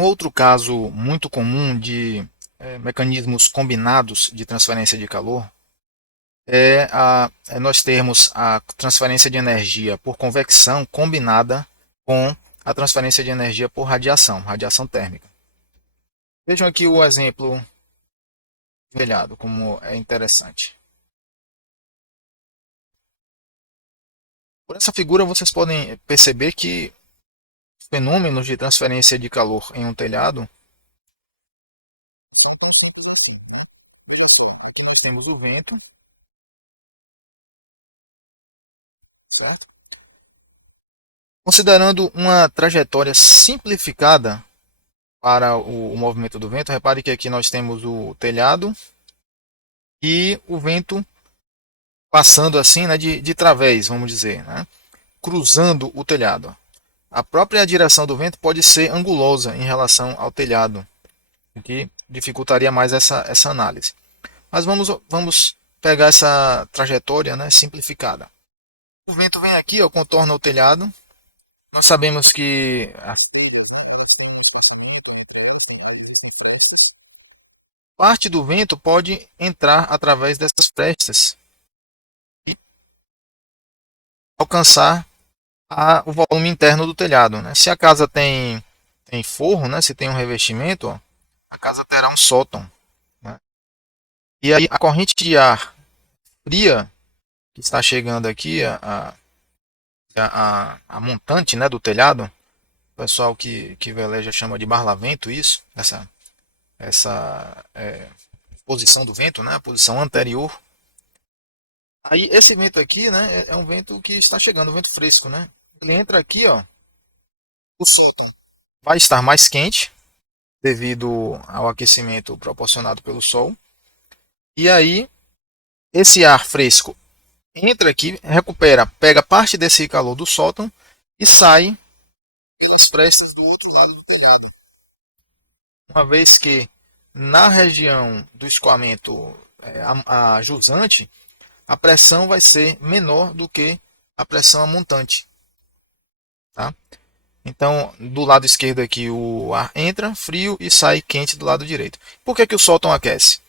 Um outro caso muito comum de mecanismos combinados de transferência de calor é nós termos a transferência de energia por convecção combinada com a transferência de energia por radiação, radiação térmica. Vejam aqui o exemplo velhado, como é interessante. Por essa figura vocês podem perceber que fenômenos de transferência de calor em um telhado são tão simples assim. Olha só, aqui nós temos o vento, certo? Considerando uma trajetória simplificada para o movimento do vento, repare que aqui nós temos o telhado e o vento passando assim, né, de través, vamos dizer, né, cruzando o telhado. A própria direção do vento pode ser angulosa em relação ao telhado, o que dificultaria mais essa análise. Mas vamos pegar essa trajetória, né, simplificada. O vento vem aqui, ó, contorna o telhado. Nós sabemos que a parte do vento pode entrar através dessas frestas e alcançar o volume interno do telhado. Né? Se a casa tem forro, né? Se tem um revestimento, ó, a casa terá um sótão. Né? E aí a corrente de ar fria que está chegando aqui, a montante, né, do telhado, o pessoal que veleja chama de barlavento isso, essa posição do vento, né, a posição anterior. Aí esse vento aqui, né, é um vento que está chegando, um vento fresco, né? Ele entra aqui, ó, o sótão vai estar mais quente devido ao aquecimento proporcionado pelo sol. E aí esse ar fresco entra aqui, recupera, pega parte desse calor do sótão e sai pelas frestas do outro lado do telhado. Uma vez que na região do escoamento a jusante, a pressão vai ser menor do que a pressão a montante. Tá? Então, do lado esquerdo aqui o ar entra frio e sai quente do lado direito. Por que o sótão aquece?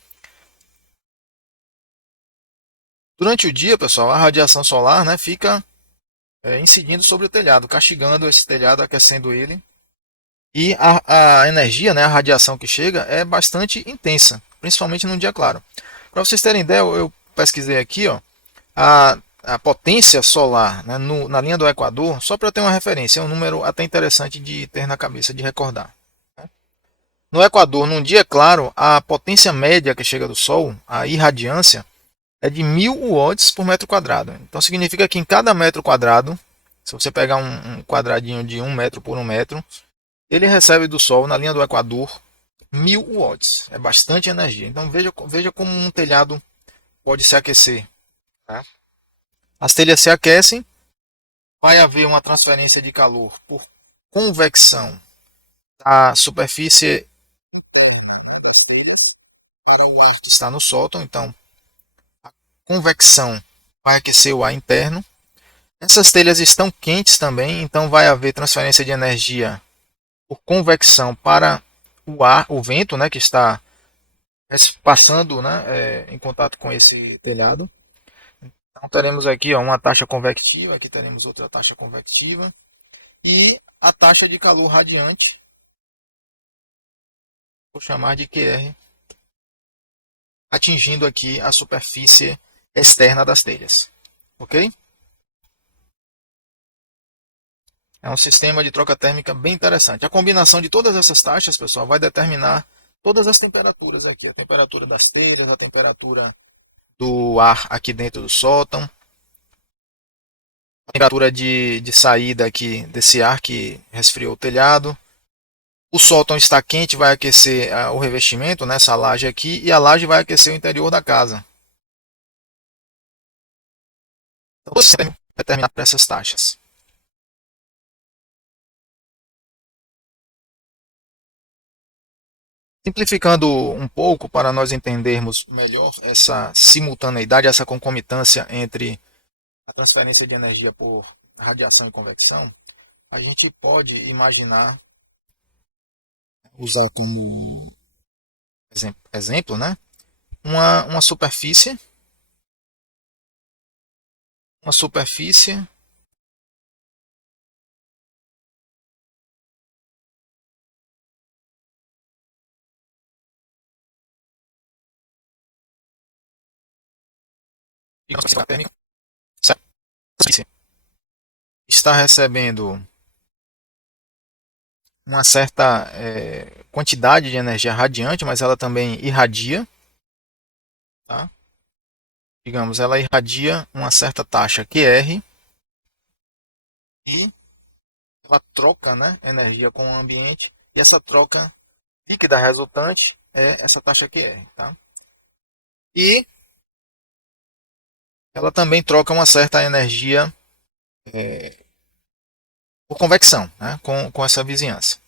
Durante o dia, pessoal, a radiação solar, né, fica incidindo sobre o telhado, castigando esse telhado, aquecendo ele. E a energia, né, a radiação que chega é bastante intensa, principalmente num dia claro. Para vocês terem ideia, eu pesquisei aqui, ó, a potência solar, né, na linha do Equador, só para ter uma referência, é um número até interessante de ter na cabeça, de recordar. Né? No Equador, num dia claro, a potência média que chega do Sol, a irradiância, é de 1000 watts por metro quadrado. Então significa que em cada metro quadrado, se você pegar um quadradinho de 1 metro por 1 metro, ele recebe do Sol, na linha do Equador, 1000 watts. É bastante energia. Então veja como um telhado pode se aquecer. Tá? As telhas se aquecem, vai haver uma transferência de calor por convecção da superfície interna das telhas para o ar que está no sótão. Então, a convecção vai aquecer o ar interno. Essas telhas estão quentes também, então vai haver transferência de energia por convecção para o ar, o vento, né, que está passando, né, em contato com esse telhado. Então teremos aqui, ó, uma taxa convectiva, aqui teremos outra taxa convectiva e a taxa de calor radiante, vou chamar de QR, atingindo aqui a superfície externa das telhas. Ok? É um sistema de troca térmica bem interessante. A combinação de todas essas taxas, pessoal, vai determinar todas as temperaturas aqui. A temperatura das telhas, a temperatura do ar aqui dentro do sótão, a temperatura de saída aqui desse ar que resfriou o telhado. O sótão está quente, vai aquecer o revestimento, nessa laje aqui, e a laje vai aquecer o interior da casa. Então, você tem que determinar por essas taxas. Simplificando um pouco para nós entendermos melhor essa simultaneidade, essa concomitância entre a transferência de energia por radiação e convecção, a gente pode imaginar usar como exemplo, né? Uma superfície, uma superfície térmica, certo? Está recebendo uma certa quantidade de energia radiante, mas ela também irradia, tá? Digamos, ela irradia uma certa taxa QR e ela troca, né, energia com o ambiente, e essa troca líquida resultante é essa taxa QR, tá? E ela também troca uma certa energia por convecção, né, com essa vizinhança.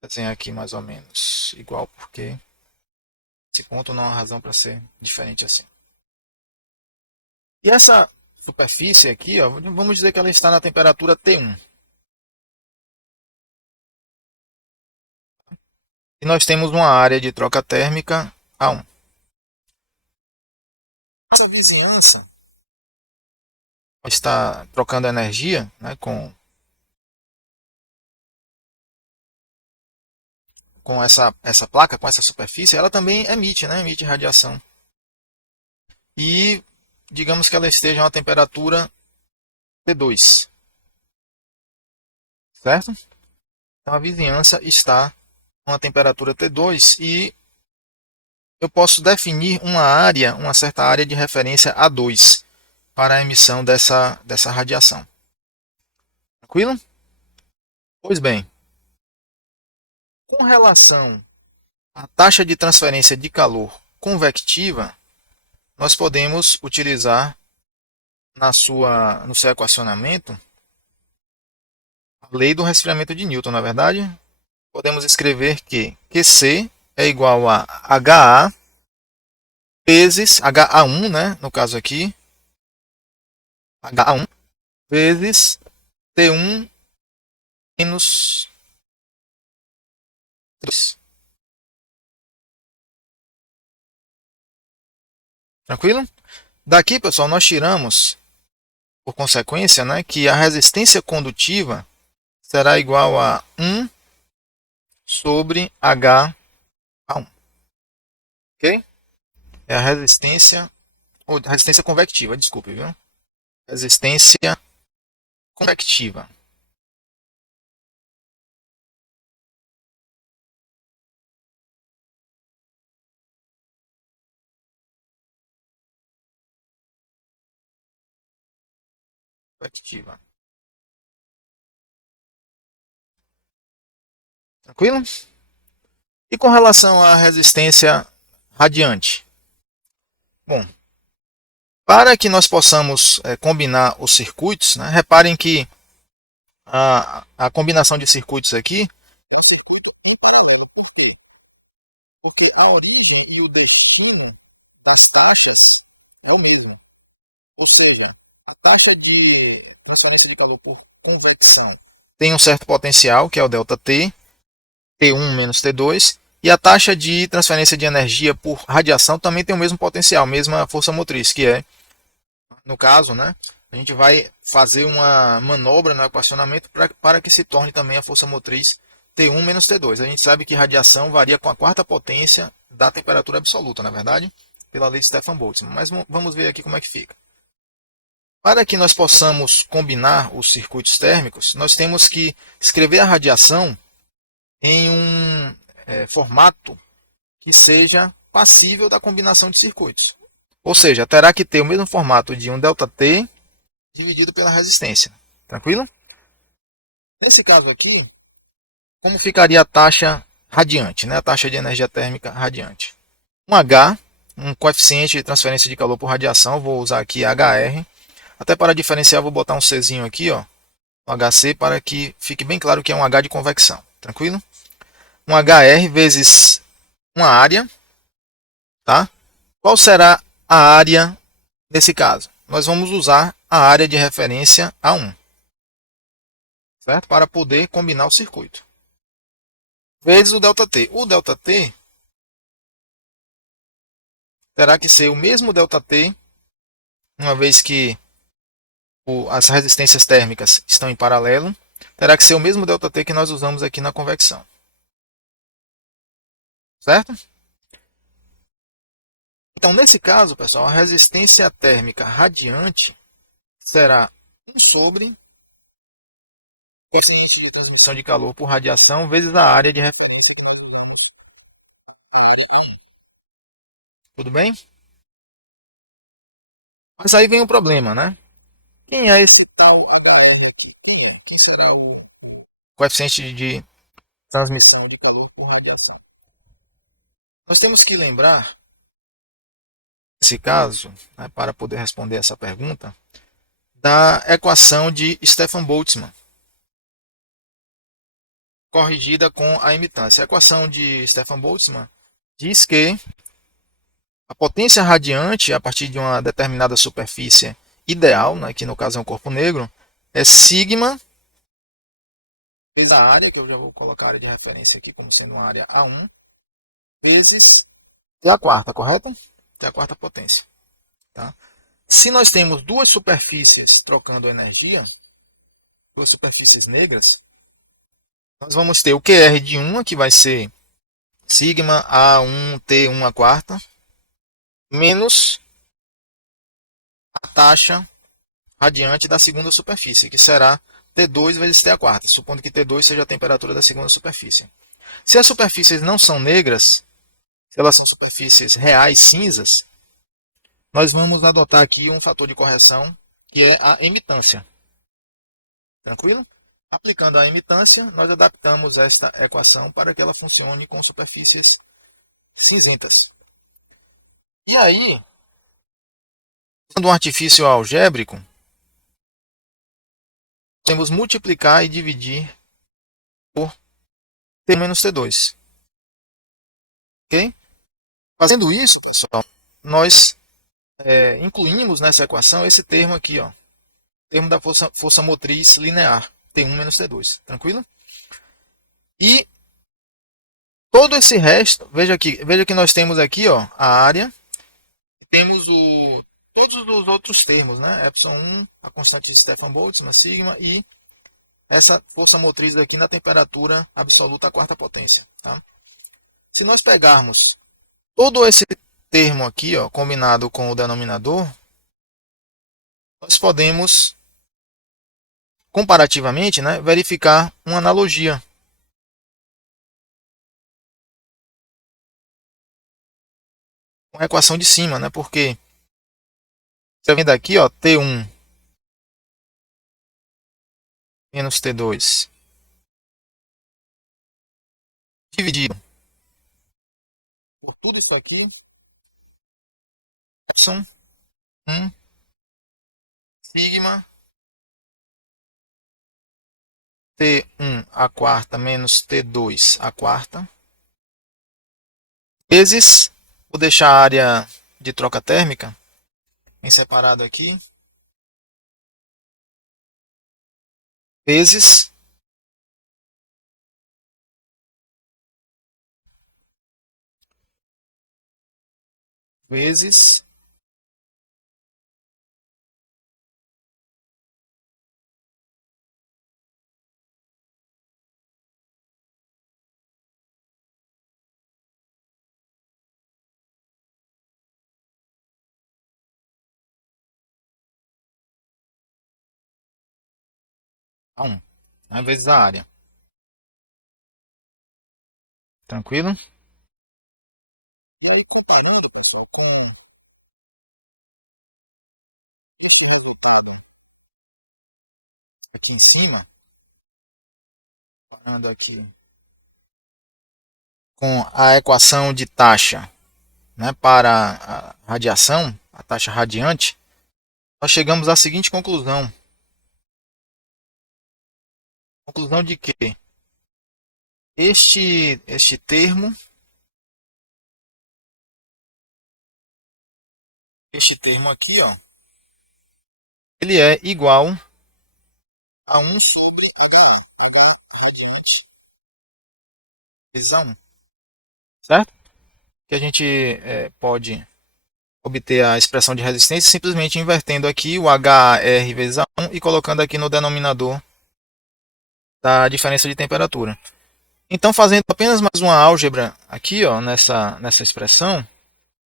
Vou desenhar aqui mais ou menos igual, porque esse ponto não há razão para ser diferente assim. E essa superfície aqui, ó, vamos dizer que ela está na temperatura T1. E nós temos uma área de troca térmica A1. Essa vizinhança está trocando energia, né, com essa placa, com essa superfície, ela também emite, né, emite radiação. E digamos que ela esteja a uma temperatura T2, certo? Então a vizinhança está a uma temperatura T2 e eu posso definir uma certa área de referência A2 para a emissão dessa radiação. Tranquilo? Pois bem, com relação à taxa de transferência de calor convectiva, nós podemos utilizar no seu equacionamento a lei do resfriamento de Newton, na verdade. Podemos escrever que QC é igual a HA vezes HA1, né, no caso aqui, HA1 vezes T1 menos 3. Tranquilo? Daqui, pessoal, nós tiramos, por consequência, né, que a resistência condutiva será igual a 1 sobre HA1. Ok? É a resistência, ou resistência convectiva, desculpe, viu? Resistência convectiva. Convectiva. Tranquilo? E com relação à resistência radiante? Bom, para que nós possamos combinar os circuitos, né, reparem que a combinação de circuitos aqui, porque a origem e o destino das taxas é o mesmo. Ou seja, a taxa de transferência de calor por convecção tem um certo potencial, que é o ΔT, T1 menos T2, e a taxa de transferência de energia por radiação também tem o mesmo potencial, mesma força motriz, que é, no caso, né, a gente vai fazer uma manobra no equacionamento para que se torne também a força motriz T1 menos T2. A gente sabe que radiação varia com a quarta potência da temperatura absoluta, na verdade, pela lei de Stefan-Boltzmann. Mas vamos ver aqui como é que fica. Para que nós possamos combinar os circuitos térmicos, nós temos que escrever a radiação em um formato que seja passível da combinação de circuitos. Ou seja, terá que ter o mesmo formato de um ΔT dividido pela resistência. Tranquilo? Nesse caso aqui, como ficaria a taxa radiante, né? A taxa de energia térmica radiante? Um H, um coeficiente de transferência de calor por radiação, vou usar aqui HR. Até para diferenciar, vou botar um Czinho aqui, ó, um HC, para que fique bem claro que é um H de convecção. Tranquilo? Um HR vezes uma área, tá? Qual será a área nesse caso? Nós vamos usar a área de referência A1. certo? Para poder combinar o circuito. Vezes o ΔT. O ΔT terá que ser o mesmo ΔT, uma vez que as resistências térmicas estão em paralelo, terá que ser o mesmo ΔT que nós usamos aqui na convecção. Certo? Então, nesse caso, pessoal, a resistência térmica radiante será 1 sobre coeficiente de transmissão de calor por radiação vezes a área de referência. Tudo bem? Mas aí vem o problema, né? Quem é esse tal HL aqui? Quem será o coeficiente de transmissão de calor por radiação? Nós temos que lembrar, nesse caso, né, para poder responder essa pergunta, da equação de Stefan Boltzmann, corrigida com a imitância. A equação de Stefan Boltzmann diz que a potência radiante a partir de uma determinada superfície ideal, né, que no caso é um corpo negro, é sigma vezes a área, que eu já vou colocar a área de referência aqui como sendo uma área A1, vezes T a quarta, correto? T a quarta potência. Tá? Se nós temos duas superfícies trocando energia, duas superfícies negras, nós vamos ter o QR de uma, que vai ser sigma A1 T1 a quarta, menos a taxa radiante da segunda superfície, que será T2 vezes T a quarta, supondo que T2 seja a temperatura da segunda superfície. Se as superfícies não são negras, se elas são superfícies reais cinzas, nós vamos adotar aqui um fator de correção, que é a emitância. Tranquilo? Aplicando a emitância, nós adaptamos esta equação para que ela funcione com superfícies cinzentas. E aí, usando um artifício algébrico, temos multiplicar e dividir por T menos T2. Ok? Fazendo isso, pessoal, nós incluímos nessa equação esse termo aqui, ó, termo da força motriz linear, T1 menos T2. Tranquilo? E todo esse resto, veja que nós temos aqui, ó, a área, temos todos os outros termos, né? Epsilon 1, a constante de Stefan Boltzmann, sigma, e essa força motriz aqui na temperatura absoluta à quarta potência. Tá? Se nós pegarmos todo esse termo aqui, ó, combinado com o denominador, nós podemos, comparativamente, né, verificar uma analogia. Com a equação de cima, né? Porque você vem daqui, ó, T1 menos T2 dividido por tudo isso aqui, são 1 sigma T1 a quarta menos T2 a quarta, vezes, vou deixar a área de troca térmica em separado aqui, vezes vezes a 1, né, vezes a área. Tranquilo? E aí, comparando, pessoal, com esse resultado aqui em cima, comparando aqui com a equação de taxa, né, para a radiação, a taxa radiante, nós chegamos à seguinte conclusão. Conclusão de que este termo aqui, ó, ele é igual A1 sobre HA. H radiante vezes A1. Certo? Que a gente pode obter a expressão de resistência simplesmente invertendo aqui o HR vezes A1 e colocando aqui no denominador da diferença de temperatura. Então, fazendo apenas mais uma álgebra aqui, ó, nessa expressão,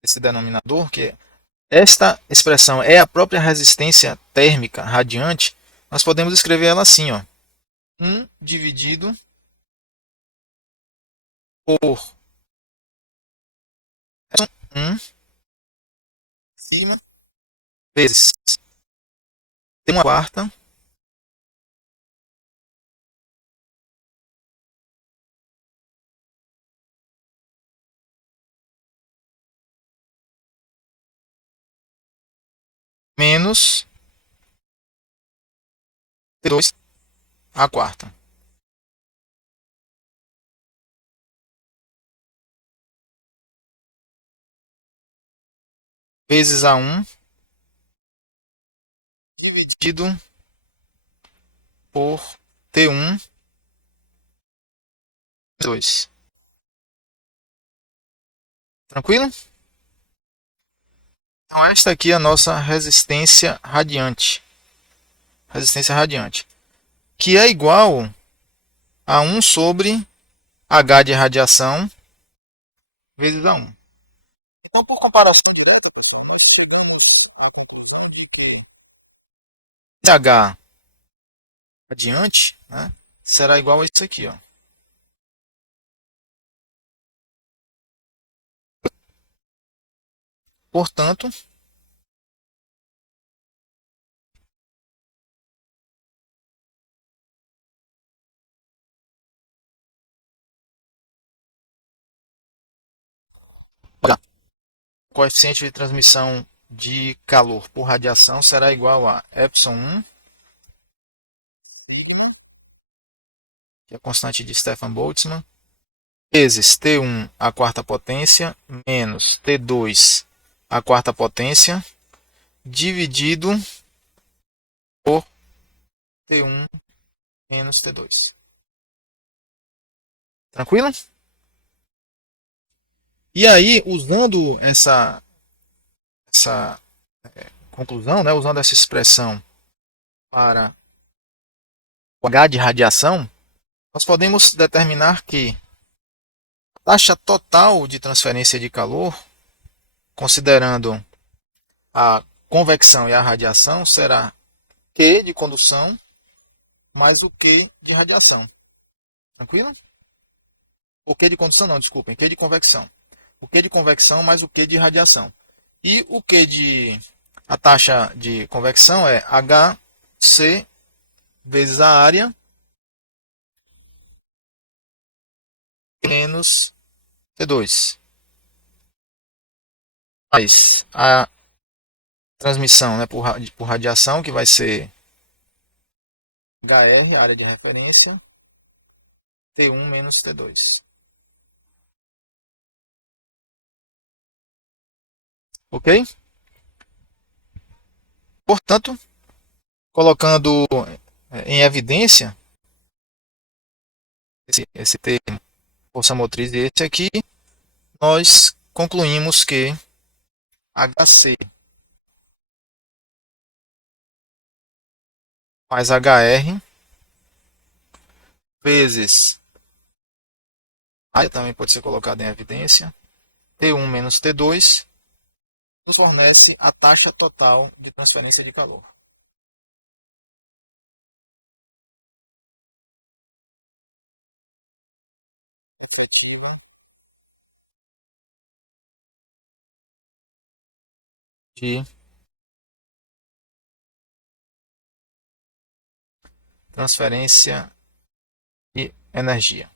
esse denominador, que esta expressão é a própria resistência térmica radiante, nós podemos escrever ela assim, ó, 1 dividido por 1 cima vezes T1 quarta menos T2 a quarta. Vezes A1 dividido por T1 2. Tranquilo? Então esta aqui é a nossa resistência radiante. Resistência radiante. Que é igual a 1 sobre H de radiação vezes A1. Então, por comparação direta, pessoal, nós chegamos à conclusão de que H radiante, né, será igual a isso aqui. Ó. Portanto, o coeficiente de transmissão de calor por radiação será igual a ε1, sigma, que é a constante de Stefan Boltzmann, vezes T1 à quarta potência, menos T2 à quarta potência, dividido por T1 menos T2. Tranquilo? E aí, usando essa conclusão, né, usando essa expressão para o H de radiação, nós podemos determinar que a taxa total de transferência de calor, considerando a convecção e a radiação, será Q de condução mais o Q de radiação. Tranquilo? O Q de condução não, desculpem, Q de convecção. O Q de convecção mais o Q de radiação. E o Q de... A taxa de convecção é HC vezes a área menos T2. Mais a transmissão, né, por radiação, que vai ser HR, área de referência, T1 menos T2. Ok? Portanto, colocando em evidência esse termo, força motriz e esse aqui, nós concluímos que HC mais HR vezes A também pode ser colocado em evidência, T1 menos T2, nos fornece a taxa total de transferência de calor. De transferência de energia.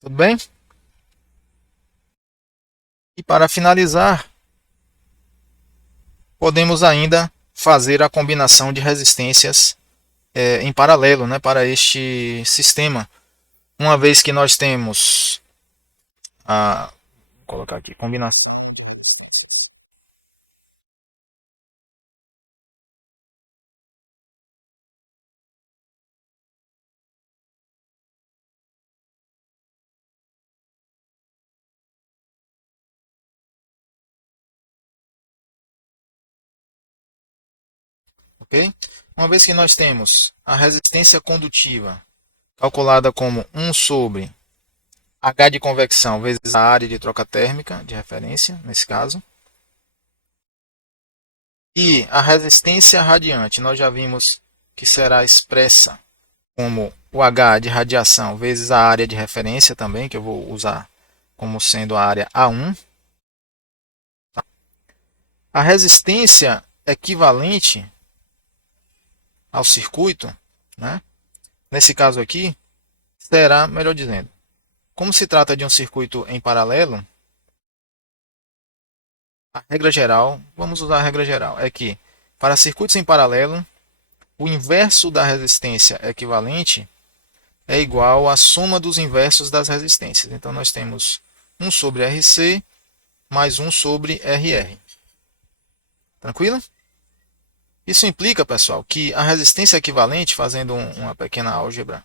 Tudo bem? E para finalizar, podemos ainda fazer a combinação de resistências em paralelo, né, para este sistema. Uma vez que nós temos a vou colocar aqui combinação ok? Uma vez que nós temos a resistência condutiva calculada como 1 sobre H de convecção vezes a área de troca térmica de referência, nesse caso. E a resistência radiante, nós já vimos que será expressa como o H de radiação vezes a área de referência também, que eu vou usar como sendo a área A1. A resistência equivalente ao circuito, né? Nesse caso aqui, será, melhor dizendo, como se trata de um circuito em paralelo, a regra geral, vamos usar a regra geral, é que para circuitos em paralelo, o inverso da resistência equivalente é igual à soma dos inversos das resistências. Então, nós temos 1 sobre RC mais 1 sobre RR. Tranquilo? Isso implica, pessoal, que a resistência equivalente, fazendo uma pequena álgebra,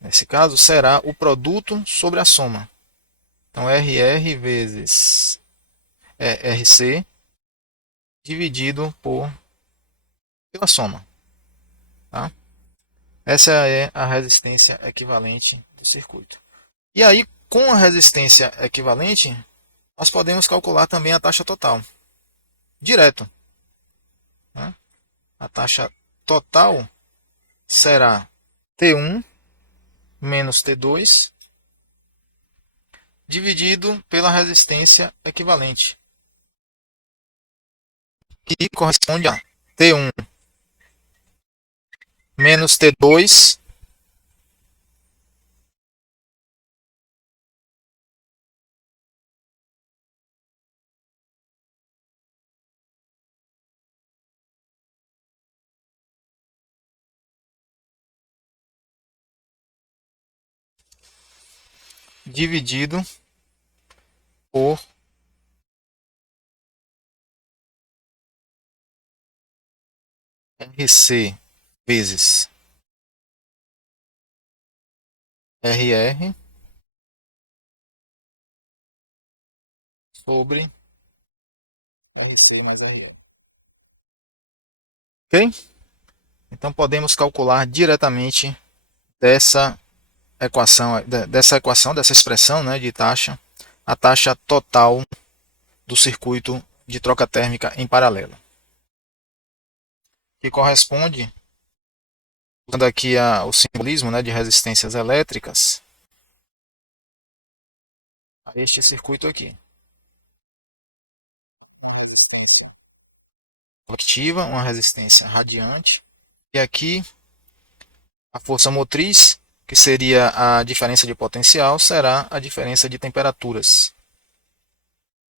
nesse caso, será o produto sobre a soma. Então, RR vezes RC dividido pela soma. Tá? Essa é a resistência equivalente do circuito. E aí, com a resistência equivalente, nós podemos calcular também a taxa total. Direto. Né? A taxa total será T1 menos T2 dividido pela resistência equivalente, que corresponde a T1 menos T2 dividido por RC vezes RR sobre RC mais RR. Ok? Então podemos calcular diretamente dessa expressão, né, de taxa, a taxa total do circuito de troca térmica em paralelo, que corresponde, usando aqui o simbolismo, né, de resistências elétricas, a este circuito aqui. Ativa, uma resistência radiante, e aqui a força motriz, que seria a diferença de potencial, será a diferença de temperaturas.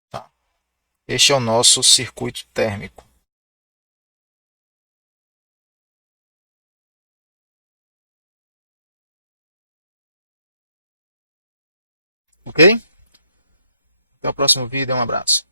Tá? Este é o nosso circuito térmico. Ok? Até o próximo vídeo, um abraço.